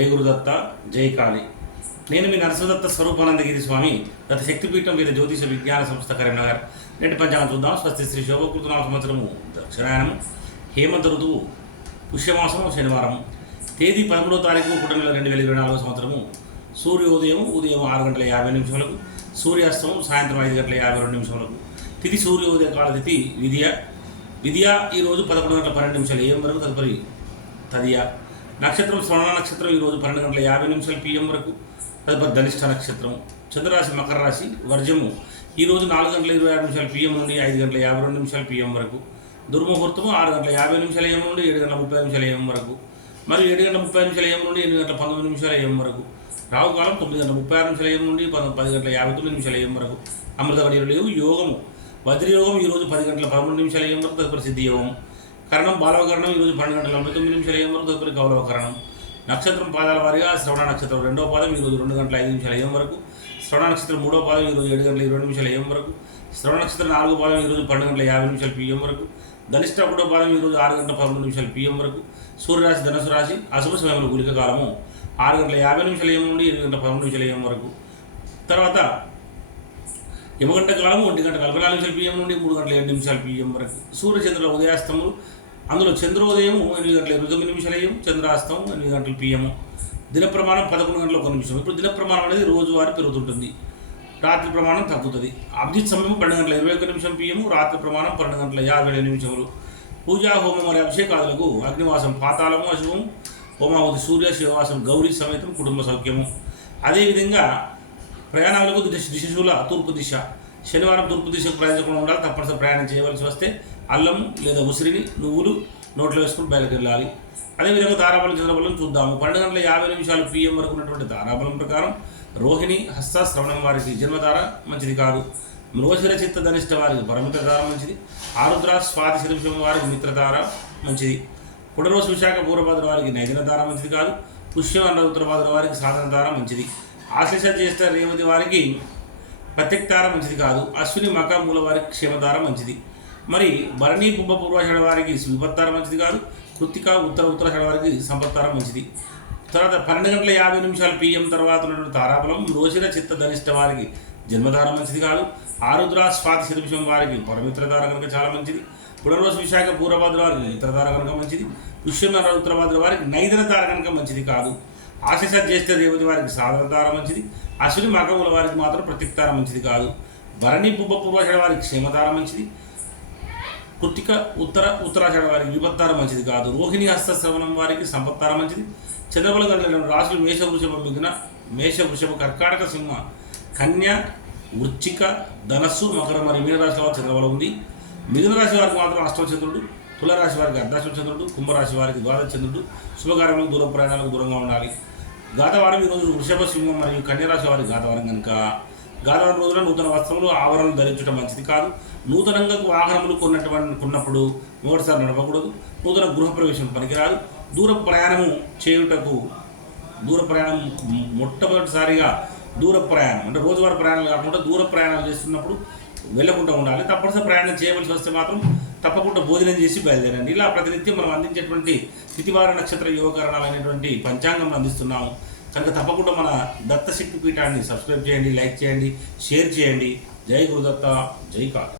జై గురుదత్త జై కాళి. నేను మీ నరసదత్త స్వరూపానందగిరి స్వామి గత శక్తిపీఠం మీద జ్యోతిష విజ్ఞాన సంస్థ కరీంనగర్. నేటి పంచాంగం చూద్దాం. స్వస్తి శ్రీ శోభకృతనామ సంవత్సరము దక్షిణాయనము. హేమంత ఋతువు పుష్యమాసం శనివారం తేదీ పదమూడో తారీఖు పుట్టిన రెండు వేల ఇరవై నాలుగో సంవత్సరము. సూర్యోదయం ఉదయం ఆరు గంటల యాభై నిమిషాలకు సూర్యాస్తం సాయంత్రం ఐదు గంటల యాభై రెండు నిమిషాలకు తిథి సూర్యోదయ కాల తిథి విద్య విద్య ఈరోజు పదకొండు గంటల పన్నెండు నిమిషాలు ఏం వరకు తదుపరి తదియ. నక్షత్రం స్వర్ణ నక్షత్రం ఈరోజు పన్నెండు గంటల యాభై నిమిషాల పిఎం వరకు. తదుపరి ధనిష్ట నక్షత్రం. చంద్రరాశి మకర రాశి వర్జము. ఈరోజు నాలుగు గంటల ఇరవై ఆరు నిమిషాలు పిఎం నుండి ఐదు గంటల యాభై రెండు నిమిషాల పిఎం వరకు. దుర్ముహూర్తము ఆరు గంటల యాభై నిమిషాల ఏం నుండి ఏడు గంటల ముప్పై నిమిషాల ఏం వరకు. మరియు ఏడు గంటల ముప్పై నిమిషాల ఏం నుండి ఎనిమిది గంటల పంతొమ్మిది నిమిషాల ఏం వరకు. రావు కాలం తొమ్మిది గంటల ముప్పై ఆరు నిమిషాల ఏం నుండి పది గంటల యాభై తొమ్మిది నిమిషాల ఏం వరకు. అమృతవడి లేవు యోగము. వజ్రయోగం ఈరోజు పది గంటల పదమూడు నిమిషాల ఏం వరకు తదుపరి సిద్ధి యోగం కరణం బాలవకరణం ఈరోజు పన్నెండు గంటల నలభై తొమ్మిది నిమిషాల ఏం వరకు తదుపరి గౌరవకరణం? నక్షత్రం పాదాల వారిగా శ్రవణ నక్షత్రం రెండో పాదం ఈరోజు రెండు గంటల ఐదు నిమిషాల ఏం వరకు? శ్రవణ నక్షత్రం మూడో పాదం ఈరోజు ఏడు గంటల ఇరవై నిమిషాల ఏం వరకు? శ్రవణ నక్షత్రం నాలుగో పాదం ఈరోజు పన్నెండు గంటల యాభై నిమిషాలు పిఎం వరకు? ధనిష్ట ఒకటో పాదం ఈరోజు ఆరు గంటల పదమూడు నిమిషాలు పిఎం వరకు? సూర్యరాశి ధనుసు రాశి అశుభ సమయంలో గుళిక కాలము. ఆరు గంటల యాభై నిమిషాలు ఏం నుండి ఎనిమిది గంటల పదమూడు నిమిషాలు ఏం వరకు? తర్వాత యమగంట కాలం ఒంటి గంట నలభై నాలుగు నిమిషాలు పిఎం నుండి మూడు గంటల ఏడు నిమిషాలు పిఎం వరకు. సూర్యచంద్రుల ఉదయాస్తములు అందులో చంద్రోదయం ఎనిమిది గంటల ఇరవై తొమ్మిది నిమిషాలు చంద్రాస్తం ఎనిమిది గంటలు పిఎం దిన ప్రమాణం పదకొండు గంటల ఒక నిమిషం. ఇప్పుడు దిన ప్రమాణం అనేది రోజువారీ పెరుగుతుంటుంది. రాత్రి ప్రమాణం తగ్గుతుంది. అభిజిత్ సమయం పన్నెండు గంటల ఇరవై ఒక నిమిషం పిఎం రాత్రి ప్రమాణం పన్నెండు గంటల యాభై ఏడు నిమిషములు. పూజా హోమం మరియు అభిషేకాదులకు అగ్నివాసం పాతాళము అశుభం హోమావతి సూర్య శివవాసం గౌరీ సమేతం కుటుంబ సౌఖ్యము. అదేవిధంగా ప్రయాణాలకు దిశ దిశశూల తూర్పు దిశ. శనివారం తూర్పు దిశకు ప్రయాణించకుండా ఉండాలి. తప్పనిసరి ప్రయాణం చేయవలసి వస్తే అల్లం లేదా ఉసిరిని నువ్వులు నోట్లో వేసుకుని బయలుకెళ్ళాలి అదేవిధంగా తారాబలం చంద్రబలం చూద్దాము. పన్నెండు గంటల యాభై నిమిషాలు పిఎం వరకు ఉన్నటువంటి తారాబలం ప్రకారం రోహిణి హస్త శ్రవణం వారికి జన్మధార మంచిది కాదు. మృగశిర చిత్త ధనిష్ట వారికి పరమిత్రధార మంచిది. ఆరుద్ర స్వాతి శిరీషం వారికి మిత్రధార మంచిది. పునరోజు విశాఖ పూర్వభద్ర వారికి నైదిన ధార మంచిది కాదు. పుష్యం అన్న ఉత్తరభద్ర వారికి సాధన ధార మంచిది. ఆశ్లేష జ్యేష్ఠ రేవతి వారికి ప్రత్యక్తార మంచిది కాదు. అశ్విని మక మూల వారికి క్షేమధార మంచిది. మరి భరణి కుంభ పూర్వాషాఢ వారికి విపత్తార మంచిది కాదు. కృత్తిక ఉత్తర ఉత్తరాషాఢ వారికి సంపత్తార మంచిది. తర్వాత పన్నెండు గంటల యాభై నిమిషాలు పిఎం తర్వాత ఉన్నటువంటి తారాబలం రోజున చిత్త ధనిష్ట వారికి జన్మధార మంచిది కాదు. ఆరుద్ర స్వాతి శిరీషం వారికి పరమిత్రధార కనుక చాలా మంచిది. పునర్వసు విశాఖ పూర్వభద్ర వారికి ఇతరధార కనుక మంచిది. పుష్యమ ఉత్తరభద్ర వారికి నైదన ధార కనుక మంచిది కాదు. ఆశీస జ్యేష్ఠ రేవతి వారికి సాధనతార మంచిది. అశ్విని మగముల వారికి మాత్రం ప్రతిక్తార మంచిది కాదు. భరణి పుబ్బ పూర్వాషాఢ వారికి క్షేమతార మంచిది. కృత్తిక ఉత్తర ఉత్తరాషాఢ వారికి విపత్తార మంచిది కాదు. రోహిణి హస్త శ్రవణం వారికి సంపత్తార మంచిది. చంద్రబల గంటల రాశులు మేష వృషభ మిగిన మేష వృషభ కర్కాటక సింహ కన్య వృచ్చిక ధనస్సు మకర మరియు మీనరాశి వారి చంద్రబలం ఉంది. మిథున రాశి వారికి మాత్రం అష్టమ చంద్రుడు తులరాశి వారికి అర్ధాశ్వ చంద్రుడు కుంభరాశి వారికి ద్వాదశ చంద్రుడు. శుభకార్యములకు దూర ప్రయాణాలకు దూరంగా ఉండాలి. గాతవారం ఈరోజు వృషభ సింహం మరియు కన్యరాశి వారి గాతవారం కనుక. గాతవారం రోజున నూతన వస్త్రములు ఆవరణలు ధరించడం మంచిది కాదు. నూతనంగా వాహనములు కొన్నటువంటి కొన్నప్పుడు మొదటిసారి నడపకూడదు నూతన గృహప్రవేశం పనికిరాదు. దూర ప్రయాణము చేయుటకు దూర ప్రయాణం మొట్టమొదటిసారిగా దూర ప్రయాణం అంటే రోజువారీ ప్రయాణం కాకుండా దూర ప్రయాణాలు చేస్తున్నప్పుడు వెళ్ళకుండా ఉండాలి. తప్పనిసరి ప్రయాణం చేయవలసి వస్తే మాత్రం తప్పకుండా భోజనం చేసి బయలుదేరండి. ఇలా ప్రతినిత్యం మనం అందించేటువంటి తిథివార నక్షత్ర యోగకరణాలు అనేటువంటి పంచాంగం అందిస్తున్నాం. కనుక తప్పకుండా మన దత్త శక్తి పీఠాన్ని సబ్స్క్రైబ్ చేయండి లైక్ చేయండి షేర్ చేయండి. జై గురుదత్త జై కాళ.